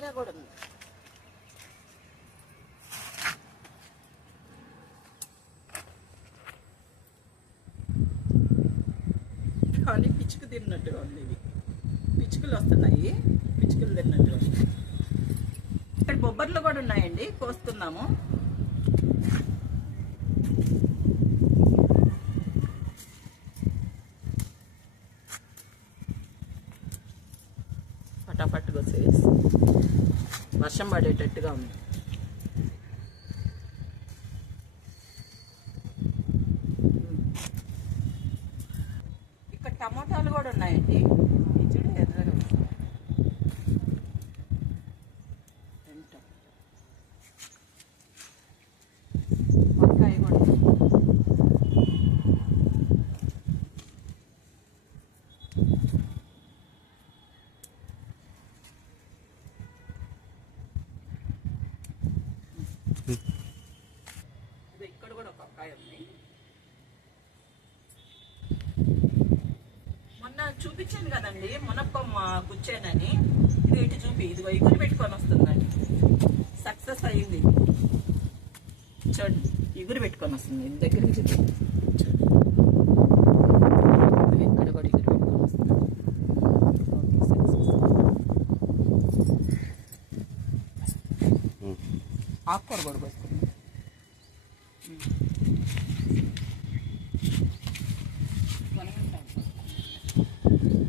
కీర కూడా ఉంది. కానీ పిచ్చుకు తిన్నట్టుగా ఉంది. ఇవి పిచ్చుకలు వస్తున్నాయి, పిచ్చుకలు తిన్నట్టుగా. ఇక్కడ బొబ్బర్లు కూడా ఉన్నాయండి, కోస్తున్నాము. ఫటాఫట్ కోసేసి వర్షం పడేటట్టుగా ఉంది. ఇక్కడ టమోటాలు కూడా ఉన్నాయండి. చూడు ఎర్రగా వంకాయ కూడా. ఇక్కడ కూడా ఒక వంకాయ ఉంది. మొన్న చూపించాను కదండి మునప్పమ్మ గుచ్చానని. ఇది ఇటు చూపి, ఇదిగో ఇగురు పెట్టుకొని వస్తుందండి. సక్సెస్ అయ్యింది. చూడండి ఇగురు పెట్టుకొని వస్తుంది. ఇది దగ్గరికి చూపి. ఇక్కడ కూడా ఇగురు పెట్టుకొని వస్తుంది. Okay, success. ఆకుకూర కూడా పోసుకుంది.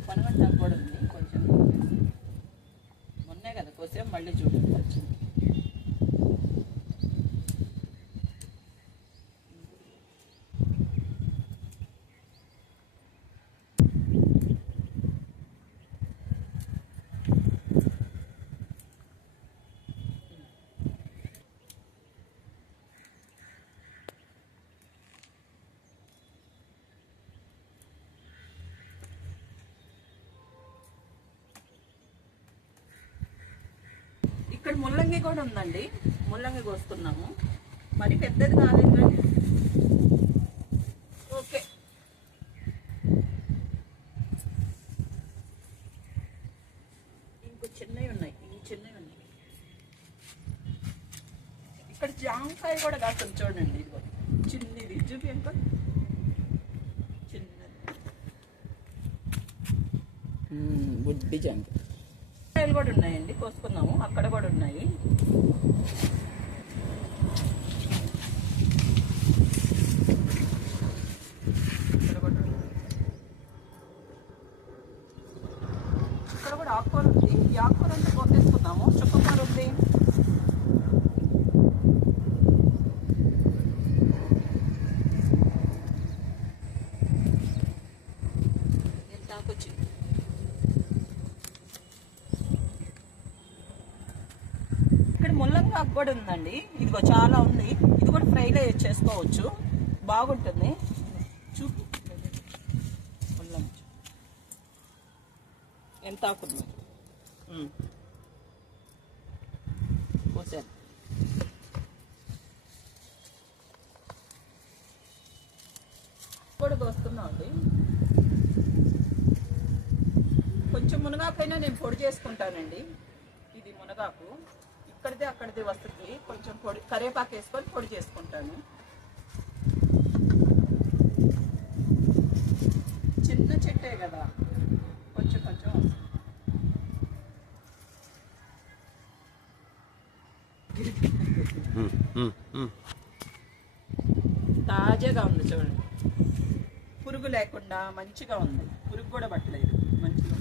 పనగంటాకు కూడా ఉంది కొంచెం. మొన్నే కదా కోసేం, మళ్ళీ చూడండి వచ్చింది. ఇక్కడ ముల్లంగి కూడా ఉందండి, ముల్లంగి కోస్తున్నాము. మరి పెద్దది కాలేదు కానీ ఓకే. ఇంకో చిన్నవి ఉన్నాయి, ఈ చిన్నవి ఉన్నాయి. ఇక్కడ జామకాయ కూడా కాస్తుంది చూడండి. ఇదిగో చిన్నది చూపి, ఇంకా చిన్నది బుడ్డి జామకాయ. కాయలు కూడా ఉన్నాయండి, కోసుకున్నాము. అక్కడ కూడా ఉన్నాయి. ఇక్కడ కూడా ఆకుకూర ఉంది. ఈ ఆకుకూర అంతా కోసేసుకున్నాము. చుక్కకూర ఉంది. తాకొచ్చింది. ముల్లంగి ఆకు కూడా ఉందండి. ఇదిగో చాలా ఉంది. ఇది కూడా ఫ్రైలో చేసుకోవచ్చు, బాగుంటుంది. చూపి ముల్లంగి ఎంత ఆకుంది. కోసాను. కూడా కోస్తున్నాం అండి. కొంచెం మునగాకైనా నేను పొడి చేసుకుంటానండి. ఇది మునగాకు ఇక్కడిదే అక్కడిదే వస్తుంది. కొంచెం పొడి కరివేపాకు వేసుకొని పొడి చేసుకుంటాను. చిన్న చెట్టే కదా, కొంచెం కొంచెం తాజాగా ఉంది చూడండి. పురుగు లేకుండా మంచిగా ఉంది. పురుగు కూడా పట్టలేదు, మంచిగా.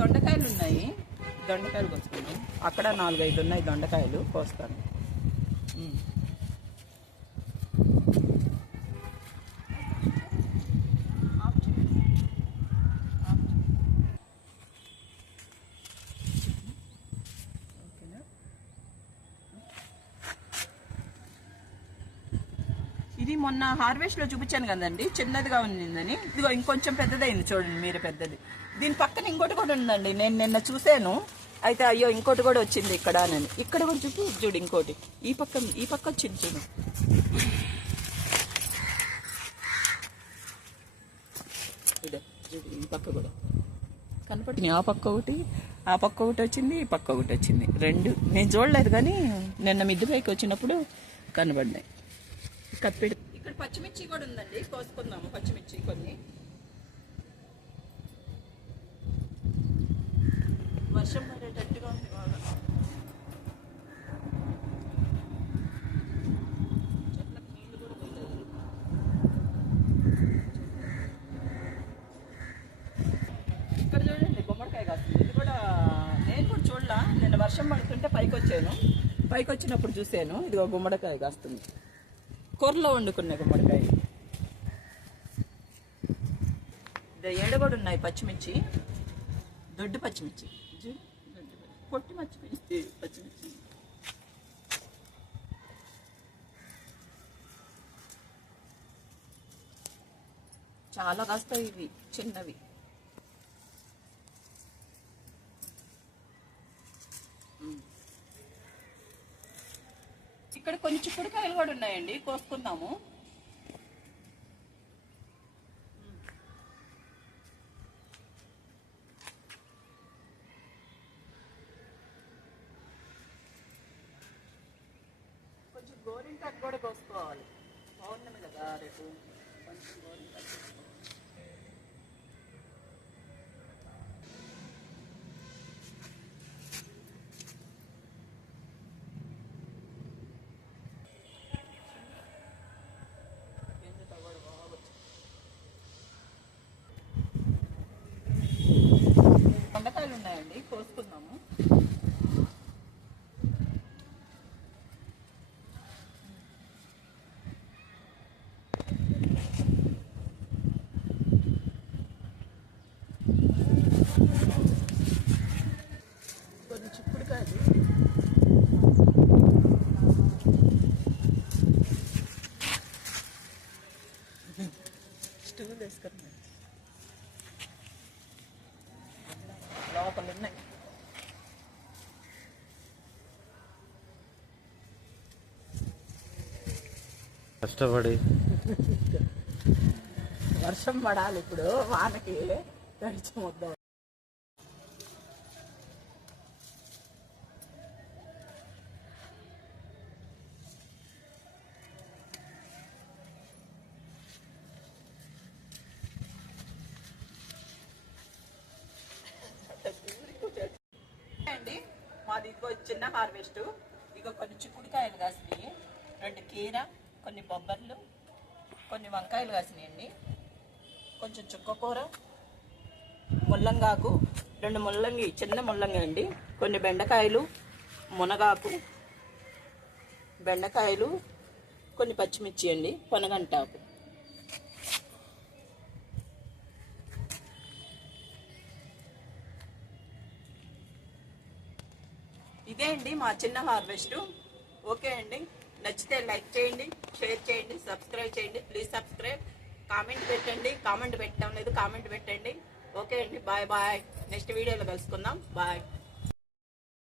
దొండకాయలు ఉన్నాయి, దొండకాయలు కోసుకున్నాం. అక్కడ 4-5 ఉన్నాయి దొండకాయలు, కోస్తాను. ఇది మొన్న హార్వెస్ట్లో చూపించాను కదండి, చిన్నదిగా ఉండిందని. ఇదిగో ఇంకొంచెం పెద్దదైంది చూడండి, మీరు పెద్దది. దీని పక్కన ఇంకోటి కూడా ఉందండి, నేను నిన్న చూశాను. అయితే అయ్యో ఇంకోటి కూడా వచ్చింది ఇక్కడ అని. ఇక్కడ కూడా చూపి చూడు, ఇంకోటి ఈ పక్క వచ్చింది చూడు. ఇదే చూడు, ఈ పక్క కూడా కనపడుతుంది. ఆ పక్క ఒకటి వచ్చింది, ఈ పక్క ఒకటి వచ్చింది. రెండు నేను చూడలేదు కానీ నిన్న మిద్దె పైకి వచ్చినప్పుడు కనబడినాయి. కప్పిడి ఇక్కడ పచ్చిమిర్చి కూడా ఉందండి, కోసుకుందాము పచ్చిమిర్చి కొన్ని. వర్షం పడేటట్టుగా ఉంది బాగా. చెట్లకు నీళ్లు కూడా పోయలేదు. ఇక్కడ చూడండి గుమ్మడికాయ కాస్తుంది. ఇది కూడా నేను కూడా చూడలా, నిన్న వర్షం పడుతుంటే పైకి వచ్చినప్పుడు చూసాను. ఇదిగో గుమ్మడికాయ కాస్తుంది. కూరలో వండుకునే గుమ్మడికాయ. ఏడు కూడా ఉన్నాయి పచ్చిమిర్చి, దొడ్డు పచ్చిమిర్చి, పొట్టి పచ్చిమిర్చి. చాలా కాస్తాయి ఇవి చిన్నవి. ఇక్కడ కొన్ని చిక్కుడుకాయలు కూడా ఉన్నాయండి, కోసుకుందాము. కొంచెం గోరింటాకు కూడా కోసుకోవాలి, పౌర్ణమి కదా రేపు. కొంచెం గోరింటాకు కోసుకోవాలి. బెండకాయలు ఉన్నాయండి, కోసుకుందాము. కొన్ని చిక్కుడుకాయలు, స్టూల్ వేసుకున్నాయి లోపల ఉన్నాయి. కష్టపడి వర్షం పడాలి ఇప్పుడు, వానకి తడిచి వద్దాం. అండి మాది ఇదిగో చిన్న హార్వెస్ట్. ఇక కొన్ని చిక్కుడుకాయలు కాసినాయి, 2 కీర, కొన్ని బొబ్బర్లు, కొన్ని వంకాయలు కాసినాయండి, కొంచెం చుక్కకూర, ముల్లంగాకు, 2 ముల్లంగి, చిన్న ముల్లంగి అండి, కొన్ని బెండకాయలు, మునగాకు, బెండకాయలు, కొన్ని పచ్చిమిర్చి అండి, పొనగంటాకు. ఇదే అండి మా చిన్న హార్వెస్ట్. ఓకే అండి, నచ్చితే లైక్ చేయండి, షేర్ చేయండి, సబ్స్క్రైబ్ చేయండి. Please subscribe. కామెంట్ పెట్టండి, కామెంట్ పెట్టడం లేదు, కామెంట్ పెట్టండి. ఓకే అండి, బాయ్ బాయ్. నెక్స్ట్ వీడియోలో కలుసుకుందాం. బాయ్.